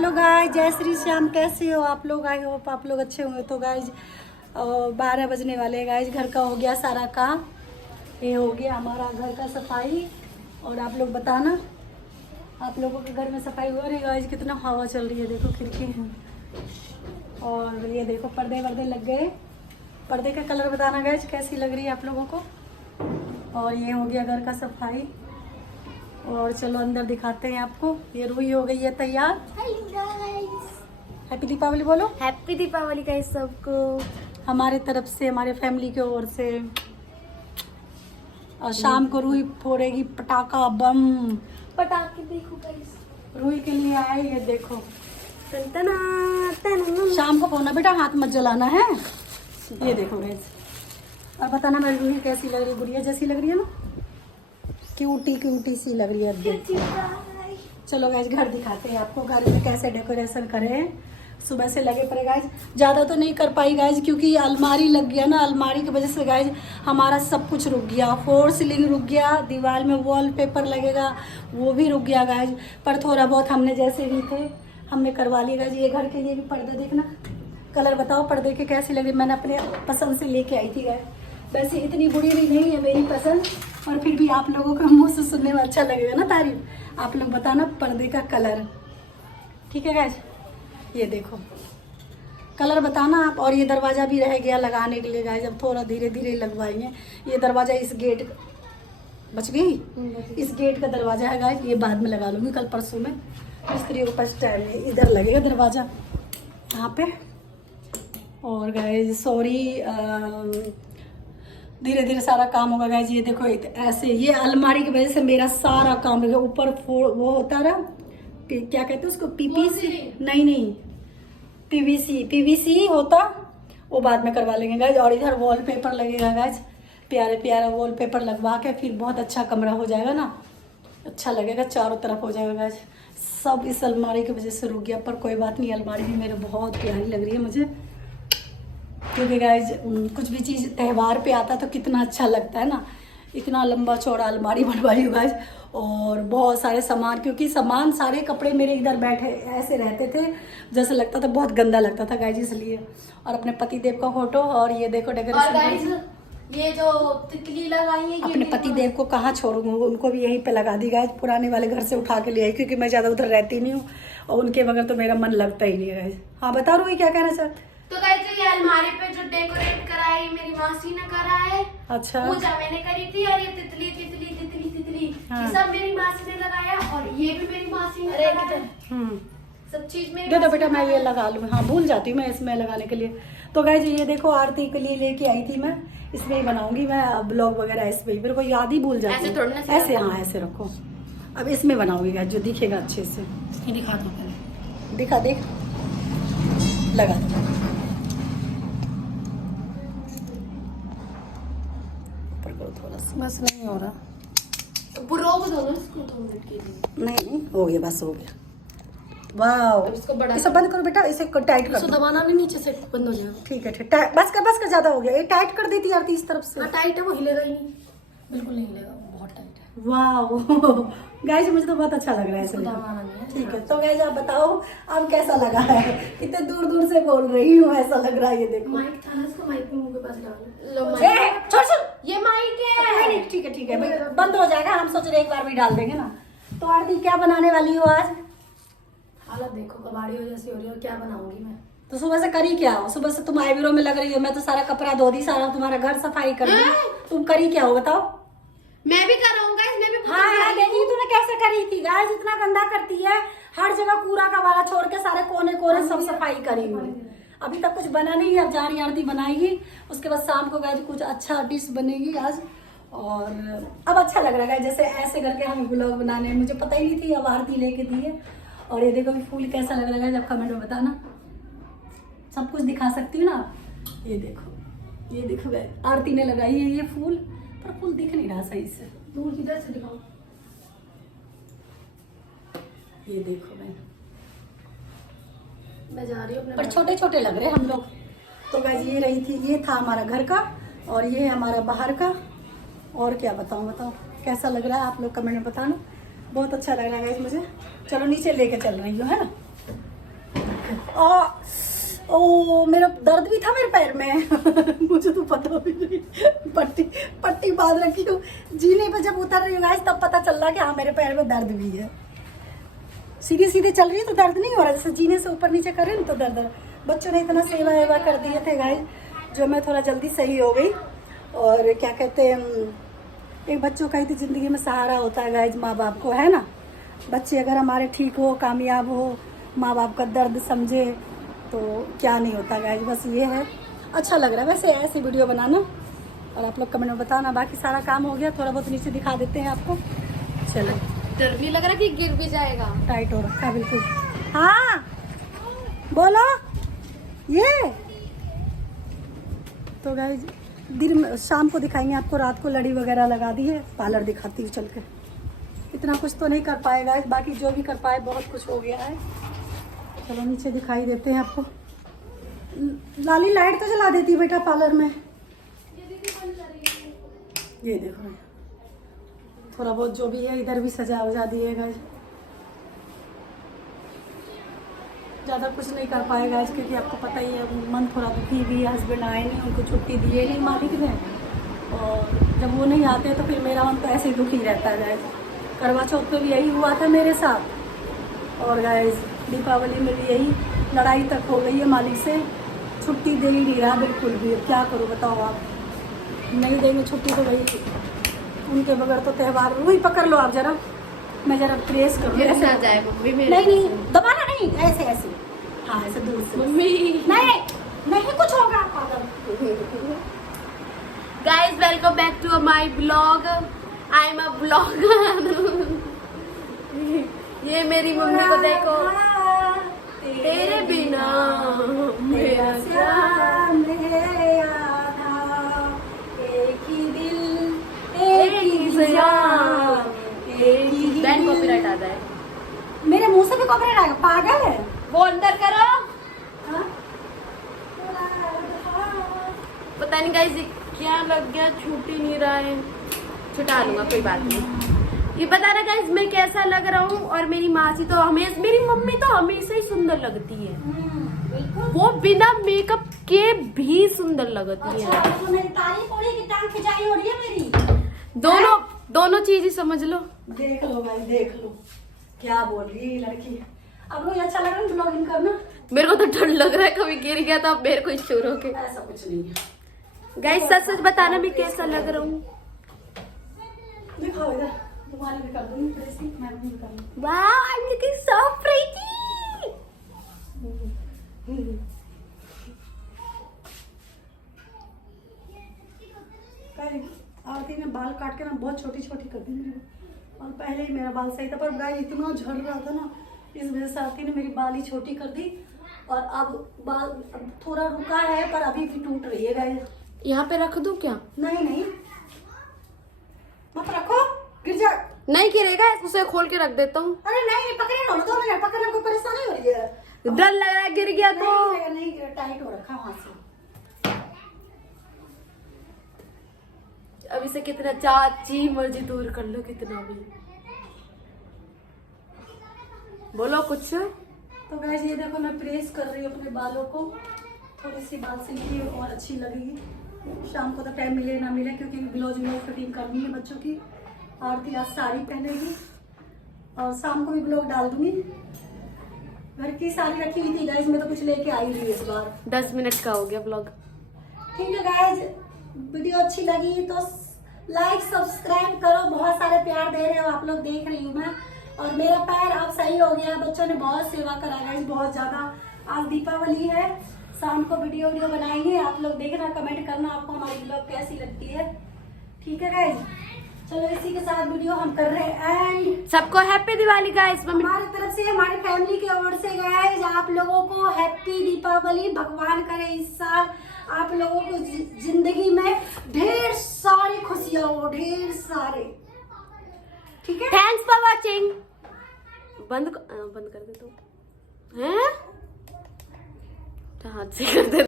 Hello guys, जय श्री श्याम। कैसे हो आप लोग? आई होप आप लोग अच्छे होंगे। तो गाइस 12 बजने वाले गाइस, घर का हो गया सारा काम। ये हो गया हमारा घर का सफाई। और आप लोग बताना, आप लोगों के घर में सफाई हो रही है गाइस? कितना हवा चल रही है, देखो खिड़की है। और ये देखो पर्दे वर्दे लग गए। पर्दे का कलर बताना गाइस कैसी लग रही है आप लोगों को। और ये हो गया घर का सफाई। और चलो अंदर दिखाते हैं आपको। ये रूही हो गई है तैयार। हैप्पी दीपावली बोलो। हैप्पी दीपावली गाइस सबको, हमारे तरफ से, हमारे फैमिली की ओर से। और शाम को रूही फोड़ेगी पटाखा बम। पटाखे देखो गाइस, रूही के लिए आए ये देखो। टनटना टन। शाम को फोड़ना बेटा, हाथ मत जलाना है। ये देखो गाइस। और बताना मेरी रूही कैसी लग रही है? गुड़िया जैसी लग रही है ना, क्यूटी क्यूटी सी लग रही है एकदम। चलो गाइस घर दिखाते हैं आपको, घर में कैसे डेकोरेशन करें। सुबह से लगे पड़े गाइस, ज़्यादा तो नहीं कर पाई गाइस क्योंकि अलमारी लग गया ना। अलमारी की वजह से गाइस हमारा सब कुछ रुक गया। फोर सीलिंग रुक गया, दीवार में वॉलपेपर लगेगा वो भी रुक गया गाइस। पर थोड़ा बहुत हमने जैसे भी थे हमने करवा लिया गाइस। ये घर के लिए भी पर्दे देखना, कलर बताओ पर्दे के कैसी लग रही। मैंने अपने पसंद से लेके आई थी गाइस। वैसे इतनी बुरी भी नहीं है मेरी पसंद, और फिर भी आप लोगों को मुंह से सुनने में अच्छा लगेगा ना तारीफ। आप लोग बताना पर्दे का कलर, ठीक है गाइस? ये देखो कलर बताना आप। और ये दरवाज़ा भी रह गया लगाने के लिए गाइस, अब थोड़ा धीरे धीरे लगवाएंगे। ये दरवाज़ा इस गेट बच गई, इस गेट का दरवाज़ा है गाइस, ये बाद में लगा लूँगी कल परसों में। मिस्त्री के पास टाइम है, इधर लगेगा दरवाज़ा यहाँ पे। और गाइस सॉरी, धीरे धीरे सारा काम होगा गाइस। ये देखो ऐसे, ये अलमारी की वजह से मेरा सारा काम लगे ऊपर। वो होता रहा, क्या कहते हैं उसको, पीपीसी नहीं पीवीसी होता, वो बाद में करवा लेंगे गाइस। और इधर वॉलपेपर लगेगा गाइस, प्यारे प्यारा वॉलपेपर लगवा के फिर बहुत अच्छा कमरा हो जाएगा ना, अच्छा लगेगा, चारों तरफ हो जाएगा गाइस। सब इस अलमारी की वजह से रुक गया, पर कोई बात नहीं, अलमारी भी मेरे बहुत प्यारी लग रही है मुझे। क्योंकि गाइज कुछ भी चीज़ त्यौहार पे आता है तो कितना अच्छा लगता है ना। इतना लंबा चौड़ा अलमारी बनवाई हूँ गाइज, और बहुत सारे सामान, क्योंकि सामान सारे कपड़े मेरे इधर बैठे ऐसे रहते थे, जैसे लगता था बहुत गंदा लगता था गाइज, इसलिए। और अपने पति देव का फोटो, और ये देखो डेकोरेशन। ये जो तितली लगाई है, अपने पति देव को कहाँ छोड़ूंगा, उनको भी यहीं पे लगा दी गाइज। पुराने वाले घर से उठा के ले आई, क्योंकि मैं ज़्यादा उधर रहती नहीं हूँ और उनके बगैर तो मेरा मन लगता ही नहीं है गाइज। हाँ बता रही क्या कहना सर? तो गाइस ये अलमारी पे जो डेकोरेट करा है मेरी मासी ने करा है। अच्छा, पूजा मैंने करी थी। और ये तितली तितली तितली तितली हाँ। ये सब मेरी मासी ने लगाया, और ये भी मेरी मासी ने लगाया। सब चीज मेरी दे दो बेटा, मैं ये लगा लूँ। हाँ भूल जाती हूँ मैं इसमें लगाने के लिए। तो गाइज ये देखो आरती के लिए लेके आई थी मैं, इसमें ही बनाऊंगी मैं ब्लॉग वगैरह, इसमें ही। मेरे को याद ही भूल जाती है। ऐसे थोड़ा ना, ऐसे, हाँ ऐसे रखो। अब इसमें बनाऊंगी गाइज, जो दिखेगा अच्छे से। ये दिखा दो पहले, दिखा देख, लगा दो। थोड़ा सा बस, नहीं हो रहा तो रोक दो ना इसको 2 मिनट के लिए। नहीं हो गया, बस हो गया। वाओ, इसको बड़ा इसे बंद करो बेटा, इसे टाइट कर इसको दो। दबाना नहीं, नीचे से बंद हो जाएगा। ठीक है ठीक, बस का ज्यादा हो गया। ये टाइट कर देती आरती इस तरफ से। हाँ टाइट है, वो हिलेगा ही नहीं, बिल्कुल नहीं हिलेगा, बहुत टाइट है। वाह गाइस, मुझे तो बहुत अच्छा लग रहा है इसको इसमें। दबाना नहीं है। ठीक है, तो गाइस आप बताओ अब कैसा लगा है? इतने दूर दूर से बोल रही हूँ, ऐसा लग रहा है। ये देखो माइक था ना, इसको माइक में मुंह के पास डालो। लो छोड़ छोड़, ये माइक है। नहीं ठीक है भाई, बंद हो जाएगा। हम सोच रहे एक बार भी डाल देंगे ना। तो आरती क्या बनाने वाली हो आज? हालत देखो कबाड़ियों जैसी हो रही हो, क्या बनाऊंगी मैं? तो सुबह से करी क्या हो? सुबह से तुम आईब्रो में लग रही हो, मैं तो सारा कपड़ा धो दी, सारा तुम्हारा घर सफाई कर दी। तुम करी क्या हो बताओ? मैं भी कर रहा हूँ गाइस, मैं भी। हाँ देखी तूने कैसे करी थी गाइस, इतना गंदा करती है। हर जगह कूड़ा का वाला छोड़ के सारे कोने कोने सब सफाई करी हूँ। अभी तक कुछ बना नहीं है, अब जा रही आरती बनाएगी, उसके बाद शाम को गाइस कुछ अच्छा डिश बनेगी आज। और अब अच्छा लग रहा है जैसे ऐसे करके हम ब्लॉग बनाने, मुझे पता ही नहीं थी, अब आरती लेके दी है। और ये देखो फूल कैसा लग रहा है जब कमेंट में बताना, सब कुछ दिखा सकती हूँ ना। ये देखो गाइस, आरती ने लगाई है ये फूल, पर फूल दिख नहीं रहा सही से। दूर किधर से दिखाऊं? ये देखो मैं जा रही हूँ अपने, पर छोटे छोटे लग रहे हम लोग। तो गाइस ये रही थी, ये था हमारा घर का, और ये है हमारा बाहर का। और क्या बताओ कैसा लग रहा है आप लोग कमेंट में बताना। बहुत अच्छा लग रहा है गाइस मुझे। चलो नीचे लेके चल रही हूँ, है ना। ओ मेरा दर्द भी था मेरे पैर में मुझे तो पता भी नहीं। पट्टी पट्टी बांध रखी हूँ, जीने पे जब उतर रही हूँ गाइस तब पता चल रहा कि हाँ मेरे पैर में दर्द भी है। सीधे सीधे चल रही है तो दर्द नहीं हो रहा, जैसे जीने से ऊपर नीचे कर रहे हैं तो दर्द। बच्चों ने इतना सेवा वेवा कर दिए थे गाइस, जो मैं थोड़ा जल्दी सही हो गई। और क्या कहते हैं, एक बच्चों का ही तो ज़िंदगी में सहारा होता है गाइस, माँ बाप को, है ना। बच्चे अगर हमारे ठीक हो, कामयाब हो, माँ बाप का दर्द समझे तो क्या नहीं होता गाइस। बस ये है, अच्छा लग रहा है वैसे ऐसी वीडियो बनाना। और आप लोग कमेंट में बताना। बाकी सारा काम हो गया, थोड़ा बहुत नीचे दिखा देते हैं आपको। चलो, डर भी लग रहा है कि गिर भी जाएगा। टाइट हो रखा है बिल्कुल। हाँ बोलो। ये तो गाइस दिन में शाम को दिखाएंगे आपको, रात को लड़ी वगैरह लगा दी है। पार्लर दिखाती हूँ चल के। इतना कुछ तो नहीं कर पाएगा, बाकी जो भी कर पाए बहुत कुछ हो गया है। चलो नीचे दिखाई देते हैं आपको। लाली लाइट तो जला देती है बेटा पार्लर में। ये देखो थोड़ा बहुत जो भी है इधर भी सजा वजा दिए गाइस। ज़्यादा कुछ नहीं कर पाएगा आज, क्योंकि आपको पता ही है मन थोड़ा दुखी भी है। हस्बैंड आए नहीं, उनको छुट्टी दिए नहीं मालिक ने, और जब वो नहीं आते तो फिर मेरा मन तो ऐसे ही दुखी रहता है गाइस। करवा चौथ पे भी यही हुआ था मेरे साथ, और गाइस दीपावली में भी यही लड़ाई तक हो गई है मालिक से। छुट्टी दे ही नहीं रहा बिल्कुल भी। अब क्या करूँ बताओ आप, नहीं देंगे छुट्टी तो भाई उनके बगैर तो त्यौहार। वही पकड़ लो आप जरा, मैं जरा प्रेस करूँ। ऐसे आ जाए मम्मी मेरे। नहीं नहीं दबाना नहीं, ऐसे ऐसे, हाँ ऐसे दूर से। मम्मी नहीं नहीं कुछ होगा पागल। Guys welcome back to my blog. I am a blogger. ये मेरी मम्मी को देखो। तेरे बिना मेरा श्याम है आधा, एक ही दिल एक ही जान, एक ही बैन कॉपीराइट आता है। मेरे मुंह से भी कॉपीराइट आएगा, पागल है। वो अंदर करो। हाँ? पता नहीं गाइस क्या लग गया, छूट ही नहीं रहा है। छुटा लूंगा कोई बात नहीं। ये बता रहा गाइस मैं कैसा लग रहा हूँ। और मेरी मासी तो हमेशा, मेरी मम्मी तो हमेशा ही सुंदर लगती है। बिल्कुल। वो बिना मेकअप के भी सुंदर लगती है। अच्छा, तो मेरी तारीफ हो रही है कि टांग खिंचाई हो रही है मेरी? दोनों चीज ही समझ लो। देख लो भाई देख लो क्या बोल रही है लड़की। अब मुझे अच्छा लग रहा है ब्लॉगिंग करना। मेरे को तो डर लग रहा है कभी गिर गया तो अब मेरे को चोर हो के। ऐसा कुछ नहीं है गाइस सच सच बताना मैं कैसा लग रहा हूँ। दिखाओ इधर, तुम्हारी भी कर दूंगी ड्रेसिंग, मैं भी कर दूंगी। Wow I am looking so pretty. Aarti ने बाल काट के ना बहुत छोटी छोटी कर दी मेरे को, और पहले ही मेरा बाल सही था, पर गाय इतना झड़ रहा था ना, इस वजह से आरती ने मेरी बाल ही छोटी कर दी। और अब बाल अब थोड़ा रुका है, पर अभी भी टूट रही है गाय। यहाँ पे रख दूं क्या? नहीं नहीं मत रखो, गिर जा। नहीं गिरेगा, उसे खोल के रख देता हूँ। अरे नहीं पकड़े लो, 2 मिनट पकड़ने को परेशानी हो रही है। डर लग रहा है गिर गया तो। नहीं टाइट हो रखा वहां से। अभी से कितना चाची मर्जी दूर कर लो, कितना भी बोलो कुछ। तो गाइस ये देखो मैं प्रेस कर रही हूँ अपने बालों को, थोड़ी सी बाल सिल्की और अच्छी लगेगी। शाम को तो टाइम मिले ना मिले, क्योंकि ब्लाउज फिटिंग करनी है बच्चों की। आरती आज साड़ी पहनेगी और शाम को भी ब्लॉग डाल दूंगी। घर की साड़ी रखी हुई थी गाइस, मैं तो कुछ लेके आई हुई इस बार। 10 मिनट का हो गया ब्लॉग। ठीक है गाइस, वीडियो अच्छी लगी तो लाइक सब्सक्राइब करो। बहुत सारे प्यार दे रहे हो आप लोग, देख रही हूँ मैं। और मेरा पैर अब सही हो गया, बच्चों ने बहुत सेवा करा गाइस, बहुत ज्यादा। आज दीपावली है, शाम को वीडियो बनाएंगे, आप लोग देखना, कमेंट करना आपको हमारी ब्लॉग कैसी लगती है। ठीक है गाइस, चलो इसी के साथ वीडियो हम कर रहे हैं एंड। सबको हैप्पी दिवाली गाइस। हमारी तरफ से, हमारी फैमिली की ओर से गाइस आप लोगों को हैप्पी दीपावली। भगवान करे इस साल आप लोगों को जिंदगी में ढेर सारी खुशियां हो, ढेर सारे। ठीक है, थैंक्स फॉर वॉचिंग। बंद कर दे तो हैं, हाथ से कर दे।